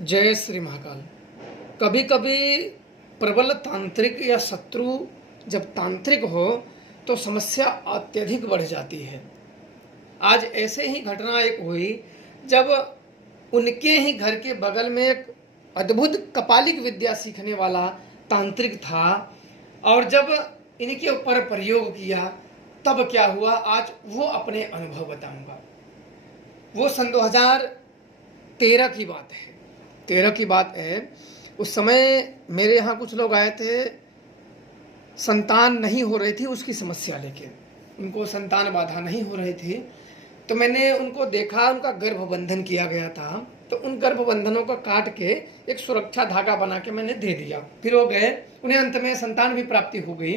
जय श्री महाकाल। कभी कभी प्रबल तांत्रिक या शत्रु जब तांत्रिक हो तो समस्या अत्यधिक बढ़ जाती है। आज ऐसे ही घटना एक हुई जब उनके ही घर के बगल में एक अद्भुत कपालिक विद्या सीखने वाला तांत्रिक था, और जब इनके ऊपर प्रयोग किया तब क्या हुआ, आज वो अपने अनुभव बताऊंगा। वो सन 2013 की बात है। 13 की बात है। उस समय मेरे यहाँ कुछ लोग आए थे, संतान नहीं हो रही थी उसकी समस्या लेके। उनको संतान बाधा नहीं हो रही थी, तो मैंने उनको देखा, उनका गर्भबंधन किया गया था। तो उन गर्भबंधनों को काट के एक सुरक्षा धागा बना के मैंने दे दिया। फिर वो गए, उन्हें अंत में संतान भी प्राप्ति हो गई।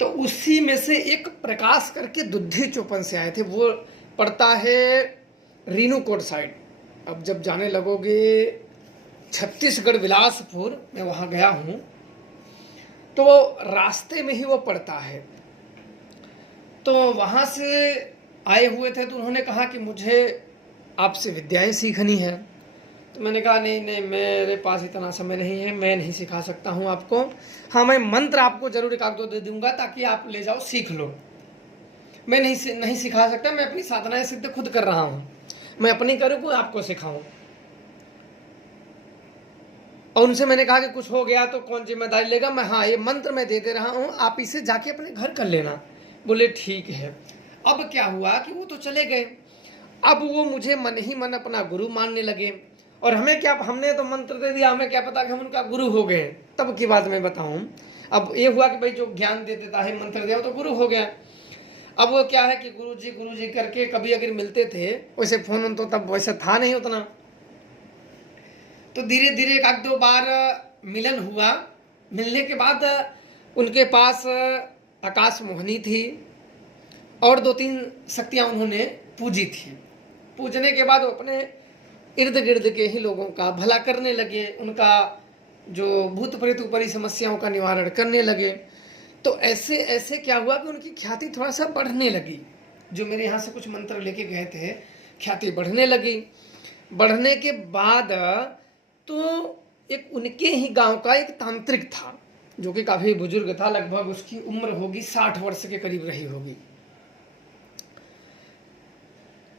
तो उसी में से एक प्रकाश करके दुद्धि चौपन से आए थे। वो पड़ता है रीनूकोट साइड। अब जब जाने लगोगे छत्तीसगढ़ बिलासपुर, मैं वहाँ गया हूँ, तो रास्ते में ही वो पड़ता है। तो वहाँ से आए हुए थे, तो उन्होंने कहा कि मुझे आपसे विद्याएं सीखनी है। तो मैंने कहा नहीं नहीं, मेरे पास इतना समय नहीं है, मैं नहीं सिखा सकता हूँ आपको। हाँ, मैं मंत्र आपको जरूर एक आध दो दे दूंगा ताकि आप ले जाओ सीख लो। मैं नहीं सिखा सकता, मैं अपनी साधनाएं सिद्ध खुद कर रहा हूँ। मैं अपनी करूँ को आपको सिखाऊं। और उनसे मैंने कहा कि कुछ हो गया तो कौन जिम्मेदारी लेगा। मैं हाँ, ये मंत्र मैं दे रहा हूँ, आप इसे जाके अपने घर कर लेना। बोले ठीक है। अब क्या हुआ कि वो तो चले गए। अब वो मुझे मन ही मन अपना गुरु मानने लगे। और हमें क्या, हमने तो मंत्र दे दिया, हमें क्या पता कि हम उनका गुरु हो गए। तब की बात मैं बताऊं। अब ये हुआ कि भाई जो ज्ञान दे देता है, मंत्र दिया तो गुरु हो गया। अब वो क्या है कि गुरु जी करके कभी अगर मिलते थे, वैसे फोन तो तब वैसे था नहीं उतना, तो धीरे धीरे एक आध दो बार मिलन हुआ। मिलने के बाद उनके पास आकाश मोहिनी थी और दो तीन शक्तियां उन्होंने पूजी थी। पूजने के बाद वो अपने इर्द गिर्द के ही लोगों का भला करने लगे, उनका जो भूत प्रेत ऊपरी समस्याओं का निवारण करने लगे। तो ऐसे ऐसे क्या हुआ कि उनकी ख्याति थोड़ा सा बढ़ने लगी। जो मेरे यहाँ से कुछ मंत्र लेके गए थे, ख्याति बढ़ने लगी। बढ़ने के बाद तो एक उनके ही गांव का एक तांत्रिक था, जो कि काफी बुजुर्ग था, लगभग उसकी उम्र होगी 60 वर्ष के करीब रही होगी।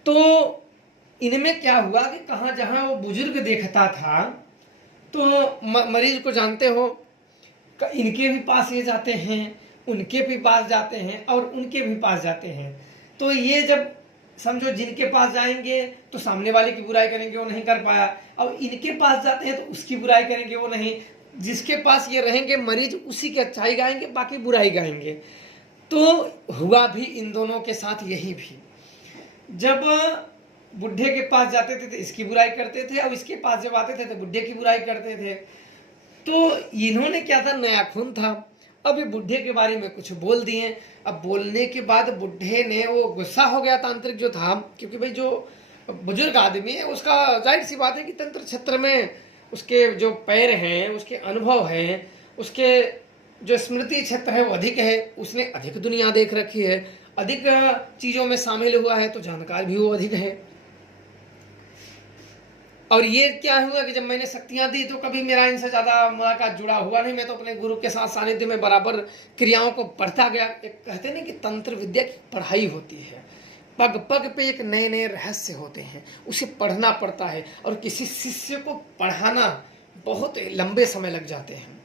तो इनमें क्या हुआ कि कहाँ जहाँ वो बुजुर्ग देखता था, तो मरीज को जानते हो, इनके भी पास ये जाते हैं, उनके भी पास जाते हैं और उनके भी पास जाते हैं। तो ये जब समझो जिनके पास जाएंगे तो सामने वाले की बुराई करेंगे, वो नहीं कर पाया। और इनके पास जाते हैं तो उसकी बुराई करेंगे, वो नहीं। जिसके पास ये रहेंगे मरीज, उसी की अच्छाई गाएंगे, बाकी बुराई गाएंगे। तो हुआ भी इन दोनों के साथ यही भी। जब बुढ़े के पास जाते थे तो इसकी बुराई करते थे, और इसके पास जब आते थे तो बुढ़े की बुराई करते थे। तो इन्होंने क्या था, नया खून था। अब ये बुढ़े के बारे में कुछ बोल दिए। अब बोलने के बाद बुढ़े ने, वो गुस्सा हो गया तांत्रिक जो था, क्योंकि भाई जो बुजुर्ग आदमी है उसका जाहिर सी बात है कि तंत्र क्षेत्र में उसके जो पैर हैं, उसके अनुभव हैं, उसके जो स्मृति क्षेत्र है वो अधिक है। उसने अधिक दुनिया देख रखी है, अधिक चीजों में शामिल हुआ है, तो जानकार भी वो अधिक है। और ये क्या हुआ कि जब मैंने शक्तियां दी तो कभी मेरा इनसे ज्यादा मुलाकात जुड़ा हुआ नहीं। मैं तो अपने गुरु के साथ सानिध्य में बराबर क्रियाओं को पढ़ता गया। एक कहते नहीं कि तंत्र विद्या की पढ़ाई होती है, पग पग पे एक नए नए रहस्य होते हैं, उसे पढ़ना पड़ता है। और किसी शिष्य को पढ़ाना बहुत लंबे समय लग जाते हैं।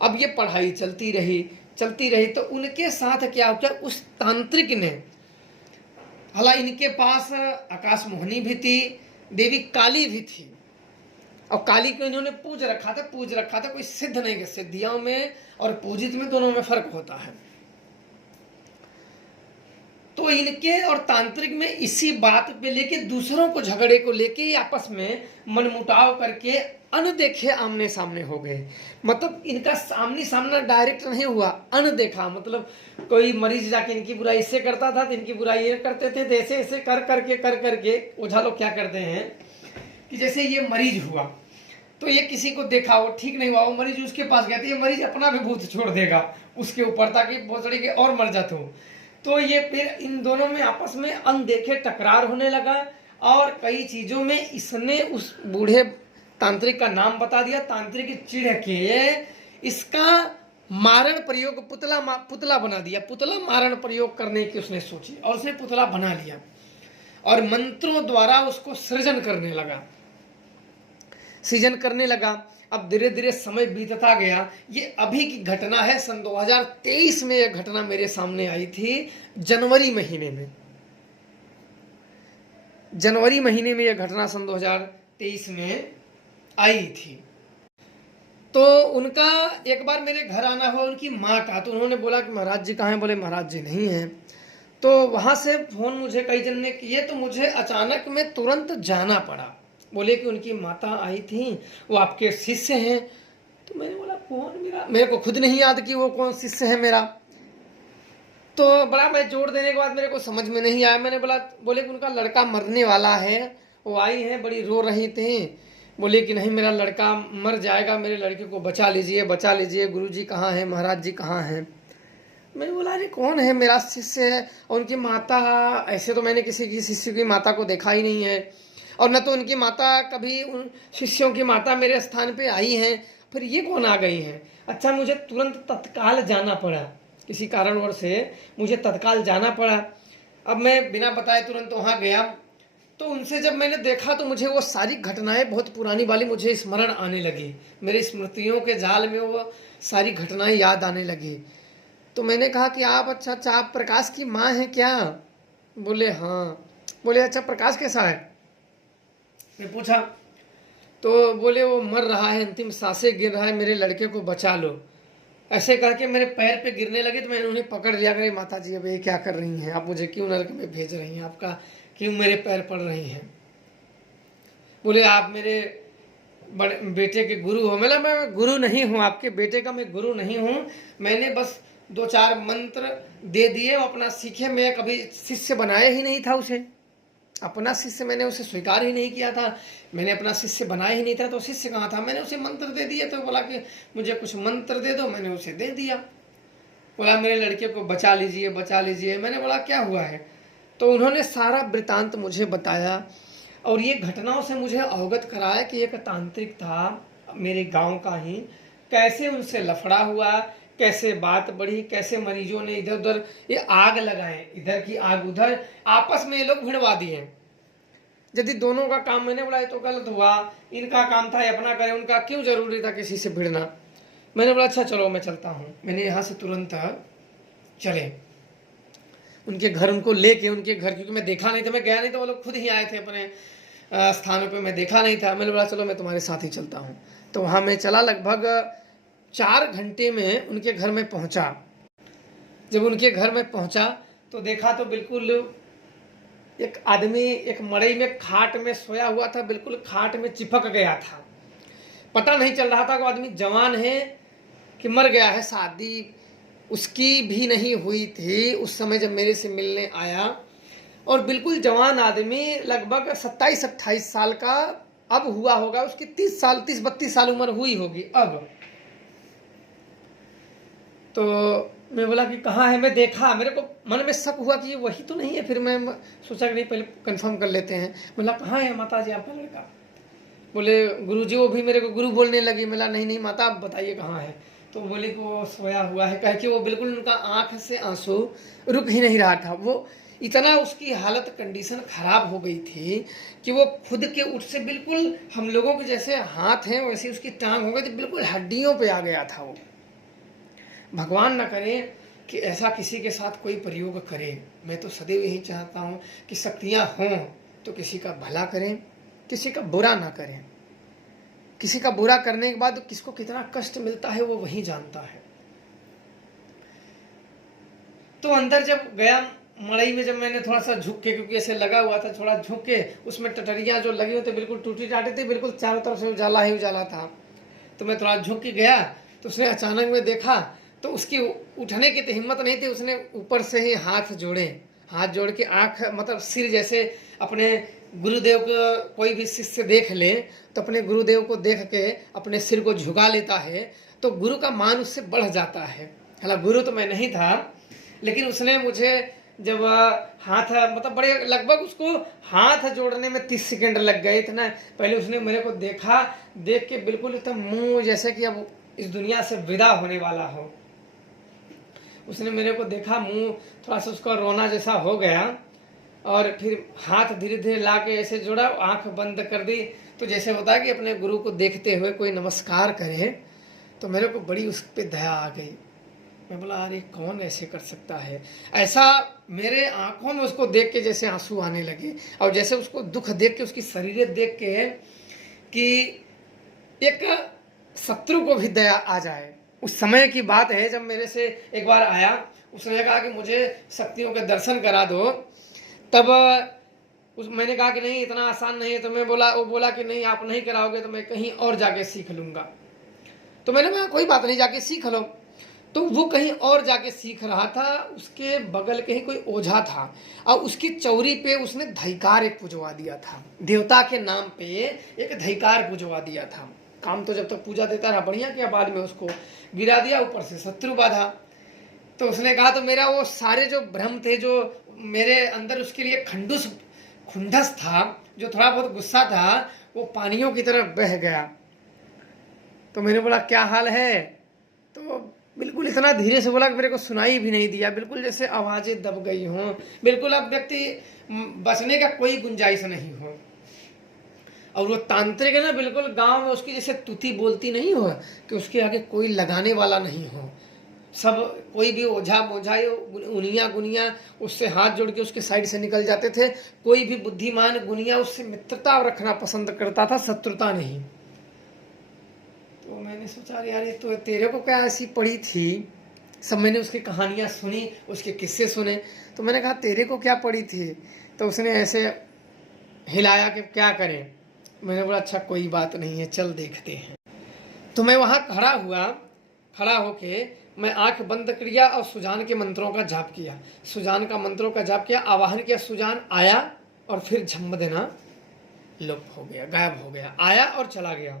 अब ये पढ़ाई चलती रही तो उनके साथ क्या हो गया, उस तांत्रिक ने, हालांकि इनके पास आकाश मोहिनी भी थी, देवी काली भी थी, और काली को इन्होंने पूज रखा था। कोई सिद्ध नहीं कि सिद्धियों में और पूजित में दोनों में फर्क होता है। तो इनके और तांत्रिक में इसी बात पे लेके, दूसरों को झगड़े को लेके आपस में मनमुटाव करके अनदेखे आमने सामने हो गए। मतलब इनका सामने सामना डायरेक्ट नहीं हुआ, अनदेखा। मतलब कोई मरीज जाके इनकी बुराई इससे करता था तो इनकी बुराई ये करते थे। तो ऐसे ऐसे कर करके ओझा लोग क्या करते हैं कि जैसे ये मरीज हुआ तो ये किसी को देखा, वो ठीक नहीं हुआ, वो मरीज उसके पास गया तो ये मरीज अपना भी भूत छोड़ देगा उसके ऊपर, ताकि भोसड़ी के और मर जाते हो। तो ये फिर इन दोनों में आपस में अनदेखे टकरार होने लगा। और कई चीज़ों में इसने उस बूढ़े तांत्रिक का नाम बता दिया। तांत्रिक चिढ़ के इसका मारण प्रयोग पुतला बना दिया। पुतला मारण प्रयोग करने की उसने सोची और उसने पुतला बना लिया और मंत्रों द्वारा उसको सृजन करने लगा। अब धीरे धीरे समय बीतता गया। ये अभी की घटना है, सन 2023 में यह घटना मेरे सामने आई थी। जनवरी महीने में यह घटना सन 2023 में आई थी। तो उनका एक बार मेरे घर आना हुआ, उनकी माँ का। तो उन्होंने बोला कि महाराज जी कहाँ हैं? बोले महाराज जी नहीं हैं। तो वहाँ से फ़ोन मुझे कई जन ने किए, तो मुझे अचानक में तुरंत जाना पड़ा। बोले कि उनकी माता आई थी, वो आपके शिष्य हैं। तो मैंने बोला कौन? मेरे को खुद नहीं याद कि वो कौन शिष्य है मेरा। तो बड़ा मैं जोड़ देने के बाद मेरे को समझ में नहीं आया। मैंने बोले कि उनका लड़का मरने वाला है, वो आई है, बड़ी रो रही थी। बोले कि नहीं मेरा लड़का मर जाएगा, मेरे लड़के को बचा लीजिए, गुरुजी कहाँ हैं, महाराज जी कहाँ हैं? मैंने बोला अरे कौन है? मेरा शिष्य है और उनकी माता। ऐसे तो मैंने किसी की शिष्य की माता को देखा ही नहीं है, और न तो उनकी माता कभी उन शिष्यों की माता मेरे स्थान पे आई हैं, फिर ये कौन आ गई हैं? अच्छा, मुझे तुरंत तत्काल जाना पड़ा, किसी कारणवश से मुझे तत्काल जाना पड़ा। अब मैं बिना बताए तुरंत वहाँ गया। तो उनसे जब मैंने देखा तो मुझे वो सारी घटनाएं बहुत पुरानी वाली मुझे स्मरण आने लगी। मेरे स्मृतियों के जाल में वो सारी घटनाएं याद आने लगी। तो मैंने कहा कि अच्छा आप प्रकाश की माँ हैं क्या? बोले हाँ। बोले अच्छा प्रकाश कैसा है? मैं पूछा तो बोले वो मर रहा है, अंतिम सांसें गिर रहा है, मेरे लड़के को बचा लो। ऐसे कह के मेरे पैर पे गिरने लगे। तो मैंने उन्हें पकड़ लिया। अरे माता जी अब ये क्या कर रही हैं आप? मुझे क्यों नरक में भेज रही हैं? आपका क्यों मेरे पैर पड़ रही हैं? बोले आप मेरे बड़े बेटे के गुरु हो। मैं गुरु नहीं हूँ, आपके बेटे का मैं गुरु नहीं हूँ। मैंने बस 2-4 मंत्र दे दिए, वो अपना सीखे। मैं कभी शिष्य बनाया ही नहीं था उसे, अपना शिष्य मैंने उसे स्वीकार ही नहीं किया था। मैंने अपना शिष्य बनाया ही नहीं था, तो शिष्य कहाँ था? मैंने उसे मंत्र दे दिए। तो बोला कि मुझे कुछ मंत्र दे दो, मैंने उसे दे दिया। बोला मेरे लड़के को बचा लीजिए। मैंने बोला क्या हुआ है? तो उन्होंने सारा वृतांत मुझे बताया और ये घटनाओं से मुझे अवगत कराया कि एक तांत्रिक था मेरे गांव का ही, कैसे उनसे लफड़ा हुआ, कैसे बात बढ़ी, कैसे मरीजों ने इधर उधर ये आग लगाए, इधर की आग उधर, आपस में ये लोग भिड़वा दिए। यदि दोनों का काम, मैंने बोला तो गलत हुआ, इनका काम था अपना करे, उनका क्यों जरूरी था किसी से भिड़ना? मैंने बोला अच्छा चलो मैं चलता हूँ। मैंने यहाँ से तुरंत चले उनके घर, उनको लेके उनके घर, क्योंकि मैं देखा नहीं था, मैं गया नहीं था, वो लोग खुद ही आए थे अपने स्थानों पे, मैं देखा नहीं था। मैंने बोला चलो मैं तुम्हारे साथ ही चलता हूँ। तो वहाँ मैं चला, लगभग 4 घंटे में उनके घर में पहुँचा। जब उनके घर में पहुँचा तो देखा तो बिल्कुल एक आदमी एक मड़ई में खाट में सोया हुआ था, बिल्कुल खाट में चिपक गया था। पता नहीं चल रहा था कि आदमी जवान है कि मर गया है। शादी उसकी भी नहीं हुई थी उस समय जब मेरे से मिलने आया, और बिल्कुल जवान आदमी, लगभग 27-28 साल का अब हुआ होगा, उसकी 30-32 साल उम्र हुई होगी अब। तो मैं बोला कि कहाँ है? मैं देखा, मेरे को मन में शक हुआ कि ये वही तो नहीं है। फिर मैं सोचा कि नहीं पहले कंफर्म कर लेते हैं। बोला कहाँ है माता जी आपका लड़का? बोले गुरुजी, वो भी मेरे को गुरु बोलने लगी। बोला नहीं माता आप बताइए कहाँ है? तो बोले कि वो सोया हुआ है, कह के वो बिल्कुल उनका आंख से आंसू रुक ही नहीं रहा था। वो इतना उसकी हालत कंडीशन खराब हो गई थी कि वो खुद के उठ से, बिल्कुल हम लोगों के जैसे हाथ हैं वैसे उसकी टांग हो गई थी, बिल्कुल हड्डियों पे आ गया था वो। भगवान न करे कि ऐसा किसी के साथ कोई प्रयोग करे। मैं तो सदैव यही चाहता हूँ कि शक्तियाँ हों तो किसी का भला करें, किसी का बुरा ना करें। किसी का बुरा करने के बाद किसको कितना कष्ट मिलता है वो वही जानता है। तो अंदर जब गया मड़ई में, जब मैंने थोड़ा सा झुक के, क्योंकि ऐसे लगा हुआ था, थोड़ा झुक के, उसमें टटरियाँ जो लगी हुई थी बिल्कुल टूटी टाटी थी, बिल्कुल चारों तरफ से उजाला ही उजाला था। तो मैं थोड़ा झुक के गया तो उसने अचानक में देखा, तो उसकी उठने की तो हिम्मत नहीं थी। उसने ऊपर से ही हाथ जोड़ के आँख, मतलब सिर, जैसे अपने गुरुदेव को कोई भी शिष्य देख ले तो अपने गुरुदेव को देख के अपने सिर को झुका लेता है, तो गुरु का मान उससे बढ़ जाता है। हालांकि गुरु तो मैं नहीं था, लेकिन उसने मुझे जब हाथ मतलब बड़े लगभग उसको हाथ जोड़ने में 30 सेकंड लग गए इतना। पहले उसने मेरे को देखा, देख के बिल्कुल एकदम मुंह जैसे कि अब इस दुनिया से विदा होने वाला हो। उसने मेरे को देखा, मुंह थोड़ा सा उसका रोना जैसा हो गया और फिर हाथ धीरे धीरे ला के ऐसे जोड़ा, आंख बंद कर दी। तो जैसे होता है कि अपने गुरु को देखते हुए कोई नमस्कार करे, तो मेरे को बड़ी उस पर दया आ गई। मैं बोला अरे कौन ऐसे कर सकता है। ऐसा मेरे आंखों में उसको देख के जैसे आंसू आने लगे, और जैसे उसको दुख देख के, उसकी शरीर देख के कि एक शत्रु को भी दया आ जाए। उस समय की बात है जब मेरे से एक बार आया, उसने कहा कि मुझे शक्तियों के दर्शन करा दो। तब मैंने कहा कि नहीं इतना आसान नहीं है। तो वो बोला कि नहीं आप नहीं कराओगे तो मैं कहीं और जाके सीख लूँगा। तो मैंने कहा कोई बात नहीं, जाके सीख लो। तो वो कहीं और जाके सीख रहा था, उसके बगल के ही कोई ओझा था और उसकी चौरी पे उसने धैकार एक पुजवा दिया था, देवता के नाम पे एक धैकार पुजवा दिया था। काम तो जब तक पूजा देता रहा बढ़िया किया, बाद में उसको गिरा दिया, ऊपर से शत्रु बाधा। तो उसने कहा तो मेरा वो सारे जो भ्रम थे, जो मेरे अंदर उसके लिए खुंडस था, जो थोड़ा बहुत गुस्सा था, वो पानियों की तरफ बह गया। तो मैंने बोला क्या हाल है। तो बिल्कुल इतना धीरे से बोला कि मेरे को सुनाई भी नहीं दिया, बिल्कुल जैसे आवाज़ें दब गई हों, बिल्कुल अब व्यक्ति बचने का कोई गुंजाइश नहीं हो। और वो तांत्रिक है ना, बिल्कुल गांव में उसकी जैसे तुति बोलती नहीं हो कि उसके आगे कोई लगाने वाला नहीं हो। सब कोई भी ओझा मोझा उनिया गुनिया उससे हाथ जोड़ के उसके साइड से निकल जाते थे। कोई भी बुद्धिमान गुनिया उससे मित्रता रखना पसंद करता था, शत्रुता नहीं। तो मैंने सोचा यार ये तो तेरे को क्या ऐसी पड़ी थी। सब मैंने उसकी कहानियाँ सुनी, उसके किस्से सुने। तो मैंने कहा तेरे को क्या पड़ी थी। तो उसने ऐसे हिलाया कि क्या करें। मैंने बोला अच्छा कोई बात नहीं है, चल देखते हैं। तो मैं वहाँ खड़ा होके मैं आंख बंद किया और सुजान के मंत्रों का जाप किया। सुजान का मंत्रों का जाप किया, आवाहन किया, सुजान आया और फिर झम्म देना लुप्त हो गया, गायब हो गया, आया और चला गया।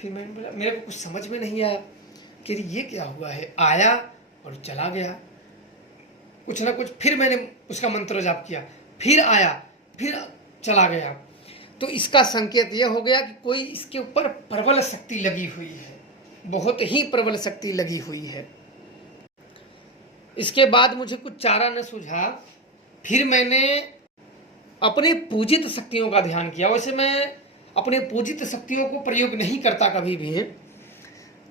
फिर मैंने बोला मेरे को कुछ समझ में नहीं आया कि ये क्या हुआ है, आया और चला गया कुछ ना कुछ। फिर मैंने उसका मंत्र जाप किया, फिर आया, फिर चला गया। तो इसका संकेत यह हो गया कि कोई इसके ऊपर प्रबल शक्ति लगी हुई है, बहुत ही प्रबल शक्ति लगी हुई है। इसके बाद मुझे कुछ चारा न सूझा, फिर मैंने अपने पूजित शक्तियों का ध्यान किया। वैसे मैं अपने पूजित शक्तियों को प्रयोग नहीं करता कभी भी।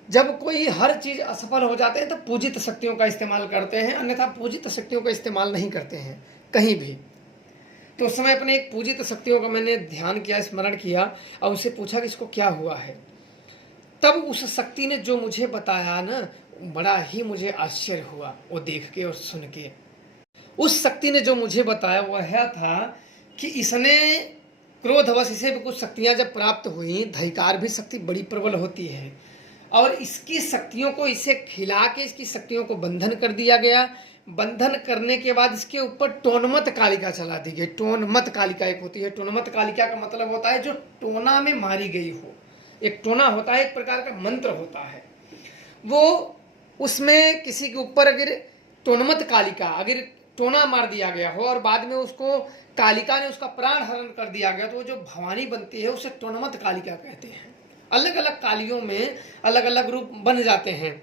जब कोई हर चीज़ असफल हो जाते हैं तो पूजित शक्तियों का इस्तेमाल करते हैं, अन्यथा पूजित शक्तियों का इस्तेमाल नहीं करते हैं कहीं भी। तो उस समय अपने एक पूजित शक्तियों का मैंने ध्यान किया, स्मरण किया और उससे पूछा कि इसको क्या हुआ है। तब उस शक्ति ने जो मुझे बताया ना, बड़ा ही मुझे आश्चर्य हुआ वो देख के और सुन के। उस शक्ति ने जो मुझे बताया वह था कि इसने क्रोधवश, इसे भी कुछ शक्तियां जब प्राप्त हुई, धैकार भी शक्ति बड़ी प्रबल होती है, और इसकी शक्तियों को इसे खिला के इसकी शक्तियों को बंधन कर दिया गया। बंधन करने के बाद इसके ऊपर टोनमत कालिका चला दी गई। टोनमत कालिका एक होती है। टोनमत कालिका का मतलब होता है जो टोना में मारी गई हो। एक टोना होता है, एक प्रकार का मंत्र होता है। वो उसमें किसी के ऊपर अगर टोनमत कालिका, अगर टोना मार दिया गया हो और बाद में उसको कालिका ने उसका प्राण हरण कर दिया गया, तो वो जो भवानी बनती है उसे टोनमत कालिका कहते हैं। अलग अलग कालियों में अलग अलग रूप बन जाते हैं।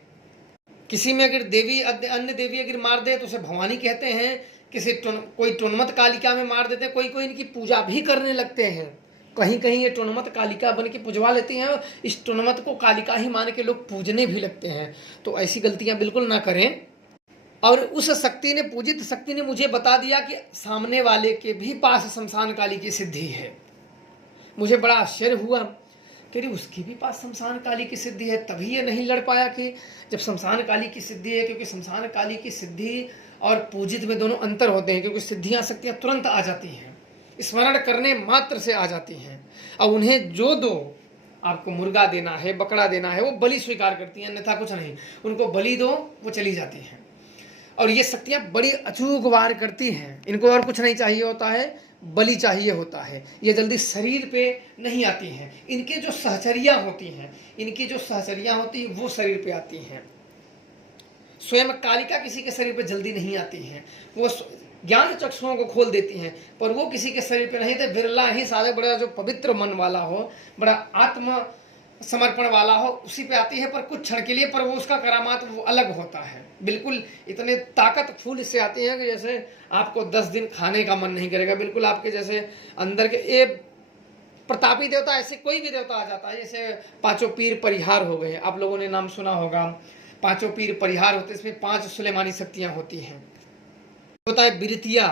किसी में अगर देवी अन्य देवी अगर मार दे तो उसे भवानी कहते हैं। कोई टोनमत कालिका में मार देते हैं, कोई कोई इनकी पूजा भी करने लगते हैं। कहीं कहीं ये टोनमत कालिका बन के पुजवा लेती हैं, इस टोनमत को कालिका ही मान के लोग पूजने भी लगते हैं। तो ऐसी गलतियां बिल्कुल ना करें। और उस शक्ति ने, पूजित शक्ति ने मुझे बता दिया कि सामने वाले के भी पास शमशान काली की सिद्धि है। मुझे बड़ा आश्चर्य हुआ कि उसकी भी पास शमशान काली की सिद्धि है, तभी ये नहीं लड़ पाया कि जब शमशान काली की सिद्धि है। क्योंकि शमशान काली की सिद्धि और पूजित में दोनों अंतर होते हैं, क्योंकि सिद्धियां शक्तियां तुरंत आ जाती हैं, स्मरण करने मात्र से आ जाती हैं। और उन्हें जो दो, आपको मुर्गा देना है, बकरा देना है, वो बलि स्वीकार करती हैं, अन्यथा कुछ नहीं। उनको बलि दो, वो चली जाती हैं। और ये शक्तियां बड़ी अचूक वार करती हैं। इनको और कुछ नहीं चाहिए होता है, बलि चाहिए होता है। ये जल्दी शरीर पे नहीं आती हैं। इनके जो सहचर्या होती हैं, वो शरीर पे आती हैं। स्वयं कालिका किसी के शरीर पे जल्दी नहीं आती हैं, वो ज्ञान चक्षुओं को खोल देती हैं, पर वो किसी के शरीर पे नहीं थे। बिरला ही सारे बड़ा जो पवित्र मन वाला हो, बड़ा आत्म समर्पण वाला हो, उसी पे आती है, पर कुछ क्षण के लिए, पर वो उसका करामात वो अलग होता है। बिल्कुल इतने ताकतफुल इससे आती है कि जैसे आपको 10 दिन खाने का मन नहीं करेगा। बिल्कुल आपके जैसे अंदर के ये प्रतापी देवता, ऐसे कोई भी देवता आ जाता है। जैसे पांचों पीर परिहार हो गए, आप लोगों ने नाम सुना होगा, पांचों पीर परिहार होते हैं, इसमें 5 सुलेमानी शक्तियां होती हैं। होता है बिरतिया,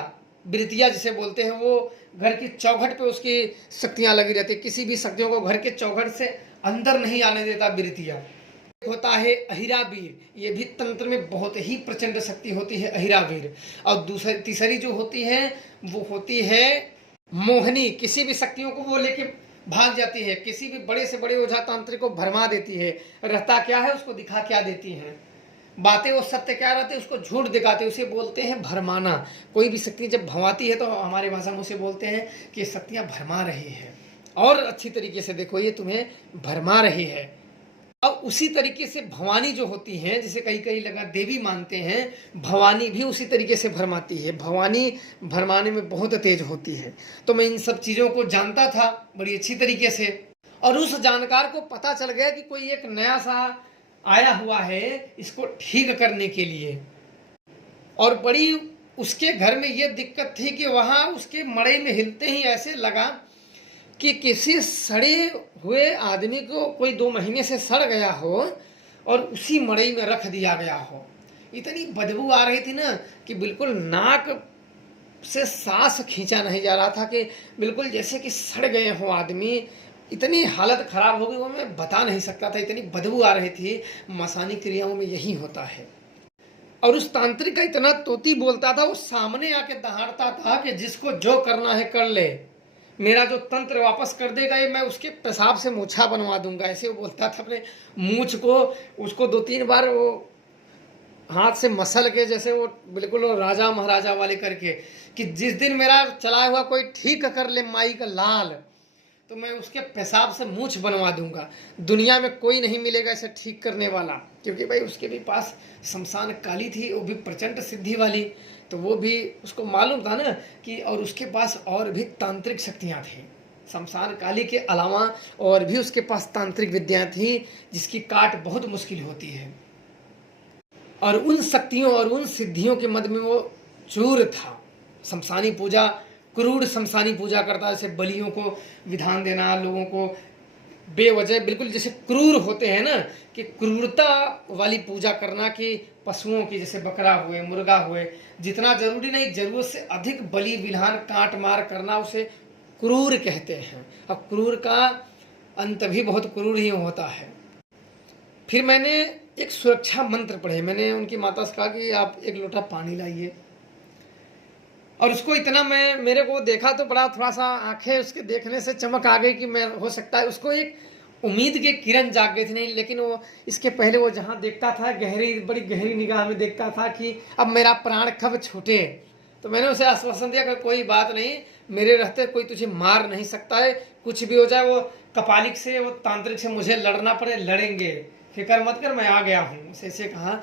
बिरतिया जिसे बोलते हैं, वो घर की चौखट पे उसकी शक्तियां लगी रहती है, किसी भी शक्तियों को घर के चौखट से अंदर नहीं आने देता बिरतिया। होता है अहिरावीर, ये भी तंत्र में बहुत ही प्रचंड शक्ति होती है अहिरावीर। और दूसरी तीसरी जो होती है वो होती है मोहनी, किसी भी शक्तियों को वो लेके भाग जाती है, किसी भी बड़े से बड़े ओझा तांत्रिक को भरमा देती है। रहता क्या है उसको दिखा क्या देती है, बातें वो सत्य क्या रहते हैं उसको झूठ दिखाते, उसे बोलते हैं भरमाना। कोई भी शक्ति जब भरमाती है तो हमारे भाषा में उसे बोलते हैं कि शक्तियां भरमा रही है, और अच्छी तरीके से देखो ये तुम्हें भरमा रही है। अब उसी तरीके से भवानी जो होती हैं, जिसे कई कई लगा देवी मानते हैं, भवानी भी उसी तरीके से भरमाती है। भवानी भरमाने में बहुत तेज होती है। तो मैं इन सब चीज़ों को जानता था बड़ी अच्छी तरीके से, और उस जानकार को पता चल गया कि कोई एक नया सा आया हुआ है इसको ठीक करने के लिए। और बड़ी उसके घर में ये दिक्कत थी कि वहाँ उसके मड़ई में हिलते ही ऐसे लगा कि किसी सड़े हुए आदमी को कोई 2 महीने से सड़ गया हो और उसी मड़ई में रख दिया गया हो। इतनी बदबू आ रही थी ना कि बिल्कुल नाक से सांस खींचा नहीं जा रहा था, कि बिल्कुल जैसे कि सड़ गए हो आदमी। इतनी हालत खराब हो गई वो मैं बता नहीं सकता था, इतनी बदबू आ रही थी। मसानी क्रियाओं में यही होता है। और उस तांत्रिक का इतना तोती बोलता था, वो सामने आके दहाड़ता था कि जिसको जो करना है कर ले, मेरा जो तंत्र वापस कर देगा ये मैं उसके पेशाब से मूछा बनवा दूंगा। ऐसे वो बोलता था अपने मूछ को, उसको 2-3 बार वो हाथ से मसल के, जैसे वो बिल्कुल वो राजा महाराजा वाले करके, कि जिस दिन मेरा चला हुआ कोई ठीक कर ले माई का लाल, तो मैं उसके पेशाब से मूछ बनवा दूंगा। दुनिया में कोई नहीं मिलेगा इसे ठीक करने वाला, क्योंकि भाई उसके भी पास शमशान काली थी, वो भी प्रचंड सिद्धि वाली। तो वो भी उसको मालूम था ना कि, और उसके पास और भी तांत्रिक शक्तियाँ थी शमशान काली के अलावा, और भी उसके पास तांत्रिक विद्याएं थी जिसकी काट बहुत मुश्किल होती है। और उन शक्तियों और उन सिद्धियों के मध्य में वो चूर था। शमशानी पूजा, क्रूर शमशानी पूजा करता, जैसे बलियों को विधान देना, लोगों को बेवजह बिल्कुल जैसे क्रूर होते हैं ना, कि क्रूरता वाली पूजा करना, कि पशुओं की जैसे बकरा हुए, मुर्गा हुए, जितना जरूरी नहीं जरूरत से अधिक बलि विधान काट मार करना, उसे क्रूर कहते हैं। अब क्रूर का अंत भी बहुत क्रूर ही होता है। फिर मैंने एक सुरक्षा मंत्र पढ़े। मैंने उनकी माता से कहा कि आप 1 लोटा पानी लाइए, और उसको इतना मेरे को देखा तो बड़ा थोड़ा सा आंखें उसके देखने से चमक आ गई कि मैं हो सकता है, उसको एक उम्मीद की किरण जाग गई थी। नहीं, लेकिन वो इसके पहले वो जहाँ देखता था गहरी, बड़ी गहरी निगाह में देखता था कि अब मेरा प्राण कब छूटे। तो मैंने उसे आश्वासन दिया कि कोई बात नहीं, मेरे रहते कोई तुझे मार नहीं सकता है, कुछ भी हो जाए, वो कपालिक से, वो तांत्रिक से मुझे लड़ना पड़े लड़ेंगे, फिक्र मत कर, मैं आ गया हूँ, ऐसे कहा।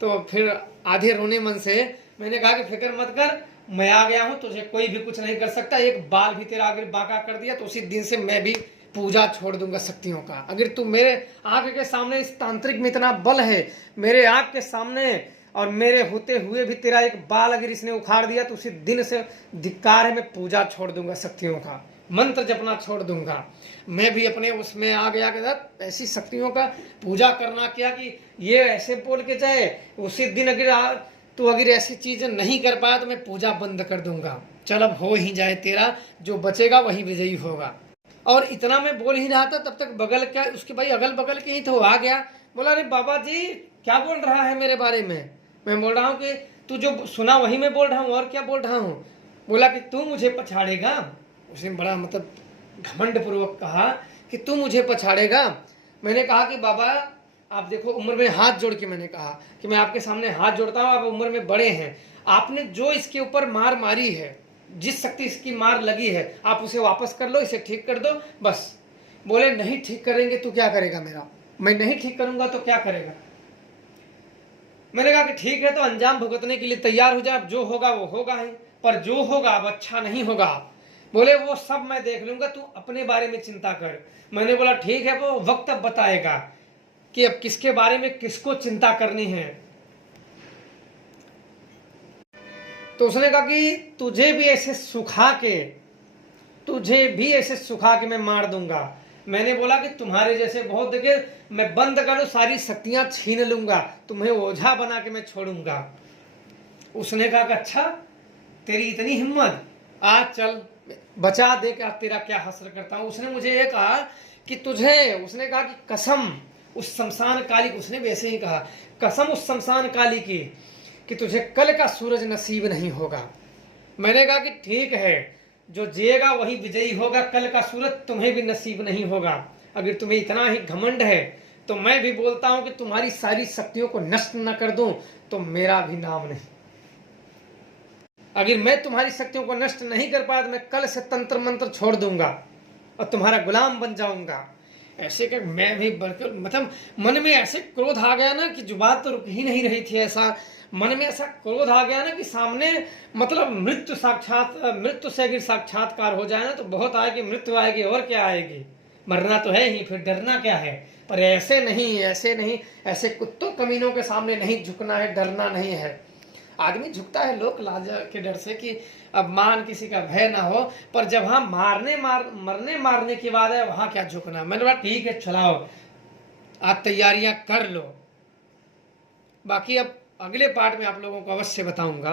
तो फिर आधे रोने मन से मैंने कहा कि फिक्र मत कर, मैं आ गया हूँ, तुझे कोई भी कुछ नहीं कर सकता। एक बाल भी तेरा अगर बांका कर दिया तो उसी दिन से मैं भी पूजा छोड़ दूंगा शक्तियों का। अगर तू मेरे आंख के सामने, इस तांत्रिक में इतना बल है, मेरे आंख के सामने, और मेरे होते हुए भी तेरा एक बाल अगर इसने उखाड़ दिया तो उसी दिन से धिक्कार है, मैं पूजा छोड़ दूंगा शक्तियों का, मंत्र जपना छोड़ दूंगा। मैं भी अपने उसमें आ गया के साथ ऐसी शक्तियों का पूजा करना क्या, कि ये ऐसे बोल के जाए, उसी दिन अगर तो अगर ऐसी चीज नहीं कर पाया तो मैं पूजा बंद कर दूंगा। चल अब हो ही जाए तेरा, जो बचेगा वही विजयी होगा। और इतना मैं बोल ही रहा था, तब तक बगल का उसके भाई अगल बगल के ही तो आ गया। बोला अरे बाबा जी क्या बोल रहा है मेरे बारे में। मैं बोल रहा हूँ कि तू जो सुना वही मैं बोल रहा हूँ, और क्या बोल रहा हूँ। बोला कि तू मुझे पछाड़ेगा। उसने बड़ा मतलब घमंड पूर्वक कहा कि तू मुझे पछाड़ेगा। मैंने कहा कि बाबा आप देखो, उम्र में हाथ जोड़ के मैंने कहा कि मैं आपके सामने हाथ जोड़ता हूँ, आप उम्र में बड़े हैं, आपने जो इसके ऊपर मार मारी है, जिस शक्ति इसकी मार लगी है, आप उसे वापस कर लो, इसे ठीक कर दो बस। बोले नहीं ठीक करेंगे तो क्या करेगा मेरा, मैं नहीं ठीक करूंगा तो क्या करेगा। मैंने कहा कि ठीक है, तो अंजाम भुगतने के लिए तैयार हो जा, अब जो होगा वो होगा ही, पर जो होगा अब अच्छा नहीं होगा। बोले वो सब मैं देख लूंगा, तू अपने बारे में चिंता कर। मैंने बोला ठीक है, वो वक्त अब बताएगा कि अब किसके बारे में किसको चिंता करनी है। तो उसने कहा कि तुझे भी ऐसे सुखा के मैं मार दूंगा। मैंने बोला कि तुम्हारे जैसे बहुत देखे, मैं बंद करूं सारी शक्तियां छीन लूंगा, तुम्हें ओझा बना के मैं छोड़ूंगा। उसने कहा कि अच्छा, तेरी इतनी हिम्मत, आज चल बचा दे, क्या तेरा क्या हसर करता हूं। उसने मुझे ये कहा कि तुझे, उसने कहा कि कसम उस शमशान काली की, उसने भी ऐसे ही कहा, कसम उस शमशान काली की कि तुझे कल का सूरज नसीब नहीं होगा। मैंने कहा कि ठीक है, जो जिएगा वही विजयी होगा, कल का सूरज तुम्हें भी नसीब नहीं होगा। अगर तुम्हें इतना ही घमंड है तो मैं भी बोलता हूं कि तुम्हारी सारी शक्तियों को नष्ट न कर दूं तो मेरा भी नाम नहीं। अगर मैं तुम्हारी शक्तियों को नष्ट नहीं कर पाया तो मैं कल से तंत्र मंत्र छोड़ दूंगा और तुम्हारा गुलाम बन जाऊंगा। ऐसे कि मैं भी मतलब मन में ऐसे क्रोध आ गया ना कि जुबान तो रुक ही नहीं रही थी। ऐसा मन में ऐसा क्रोध आ गया ना कि सामने मतलब मृत्यु से अगर साक्षात्कार हो जाए ना तो बहुत आएगी, मृत्यु आएगी और क्या आएगी, मरना तो है ही, फिर डरना क्या है। पर ऐसे नहीं, ऐसे कुत्तों कमीनों के सामने नहीं झुकना है, डरना नहीं है। आदमी झुकता है लोक लाज के डर से कि अब मान किसी का भय ना हो, पर जब हाँ मरने मारने की बात है वहां क्या झुकना। मैंने बोला ठीक है चलाओ, आज तैयारियां कर लो। बाकी अब अगले पार्ट में आप लोगों को अवश्य बताऊंगा।